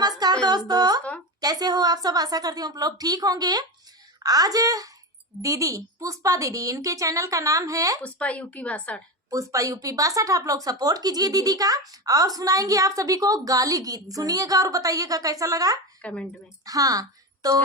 नमस्कार दोस्तों, कैसे हो आप सब। आशा करती हूँ आप लोग ठीक होंगे। आज दीदी पुष्पा दीदी, इनके चैनल का नाम है पुष्पा यूपी 62। पुष्पा यूपी 62। आप लोग सपोर्ट कीजिए दीदी का और सुनाएंगे आप सभी को गाली गीत। सुनिएगा और बताइएगा कैसा लगा कमेंट में। हाँ, तो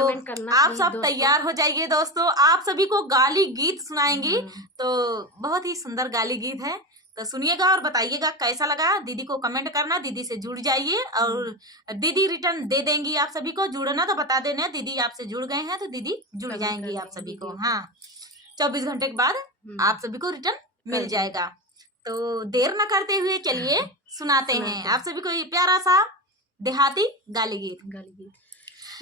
आप सब तैयार हो जाइए दोस्तों, आप सभी को गाली गीत सुनाएंगी। तो बहुत ही सुंदर गाली गीत है, तो सुनिएगा और बताइएगा कैसा लगा। दीदी को कमेंट करना, दीदी से जुड़ जाइए और दीदी रिटर्न दे देंगी आप सभी को। जुड़ना तो बता देना, दीदी आपसे जुड़ गए हैं तो दीदी जुड़ जाएंगी आप सभी को। हाँ, 24 घंटे के बाद आप सभी को रिटर्न मिल जाएगा। तो देर न करते हुए चलिए सुनाते हैं आप सभी को ये प्यारा सा देहाती गाली गीत।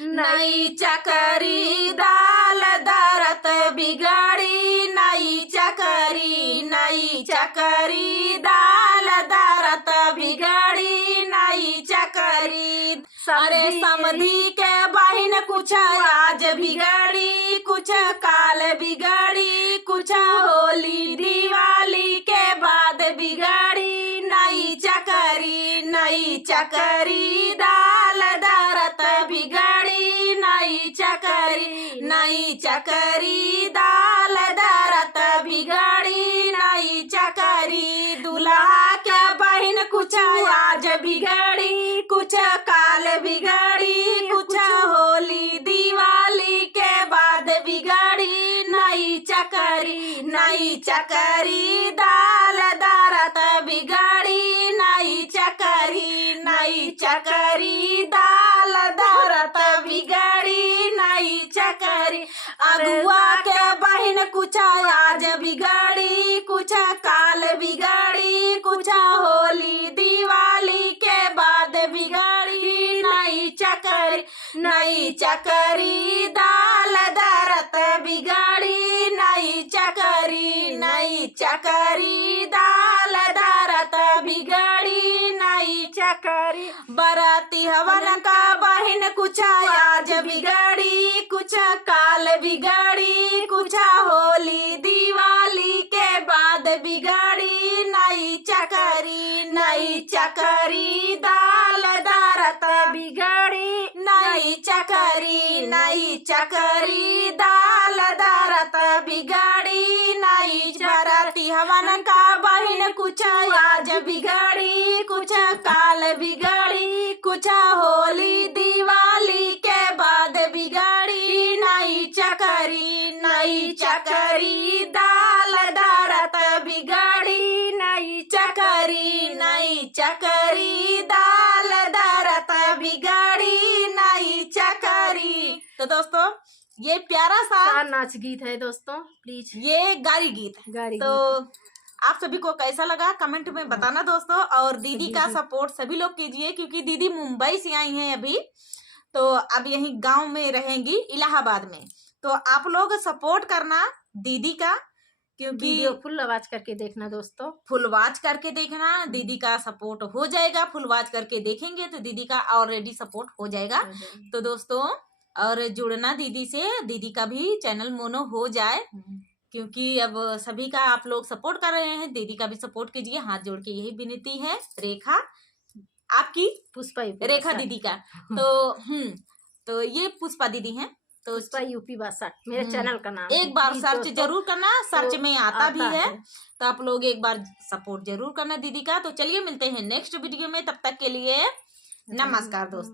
नई चकरी दाल दरत बिगड़ी, नई चकरी दाल दरत बिगड़ी, नई चकरी। अरे समधी के बहिन कुछ आज बिगड़ी, कुछ काल बिगड़ी, कुछ होली दिवाली के बाद बिगड़ी, नई चकरी दाल दरत बिगड़ी, नई चकरी दाल दरत बिगड़ी, नई चकरी। दूल्हा के बहिन कुछ आज बिगड़ी, कुछ काल बिगड़ी, कुछ होली दिवाली के बाद बिगड़ी, नई चकरी दाल दरत बिगड़ी, नई चकरी दाल दरत बिगड़ी, नई चकरी। अगुआ के बहिन कुछ आज बिगड़ी, कुछ काल बिगड़ी, कुछ होली दिवाली के बाद बिगड़ी, नई चकरी दाल दरत बिगड़ी, नई चकरी दाल दरत बिगड़ी, नई चकरी। बराती हवन का बहिन कुछ आज बिगड़ी, कुछ काल बिगड़ी, कुछ होली दिवाली के बाद बिगड़ी, नई चकरी दाल दरत बिगड़ी, नई चकरी दाल दरत बिगड़ी, नई। बराती हवन का बहिन कुछ आज बिगड़ी, कुछ काल बिगड़ी, कुछ होली दिवाली के बाद बिगड़ी, नई चकरी दाल दरत बिगड़ी, नई चकरी दाल दरत बिगड़ी, नई चकरी। तो दोस्तों ये प्यारा सा नाच गीत है दोस्तों, प्लीज ये गाली गीत तो आप सभी को कैसा लगा कमेंट में बताना दोस्तों। और दीदी का सपोर्ट सभी लोग कीजिए, क्योंकि दीदी मुंबई से आई हैं अभी, तो अब यहीं गांव में रहेंगी इलाहाबाद में। तो आप लोग सपोर्ट करना दीदी का, क्योंकि फुल आवाज करके देखना दोस्तों, फुल आवाज करके देखना। दीदी का सपोर्ट हो जाएगा, फुल आवाज करके देखेंगे तो दीदी का ऑलरेडी सपोर्ट हो जाएगा। तो दोस्तों और जुड़ना दीदी से, दीदी का भी चैनल मोनो हो जाए, क्योंकि अब सभी का आप लोग सपोर्ट कर रहे हैं, दीदी का भी सपोर्ट कीजिए। हाथ जोड़ के यही विनती है। रेखा आपकी पुष्पा रेखा दीदी का तो ये पुष्पा दीदी हैं, तो पुष्पा यूपी 62 मेरे चैनल का नाम। एक बार सर्च जरूर करना, सर्च में आता भी है, तो आप लोग एक बार सपोर्ट जरूर करना दीदी का। तो चलिए मिलते हैं नेक्स्ट वीडियो में, तब तक के लिए नमस्कार दोस्तों।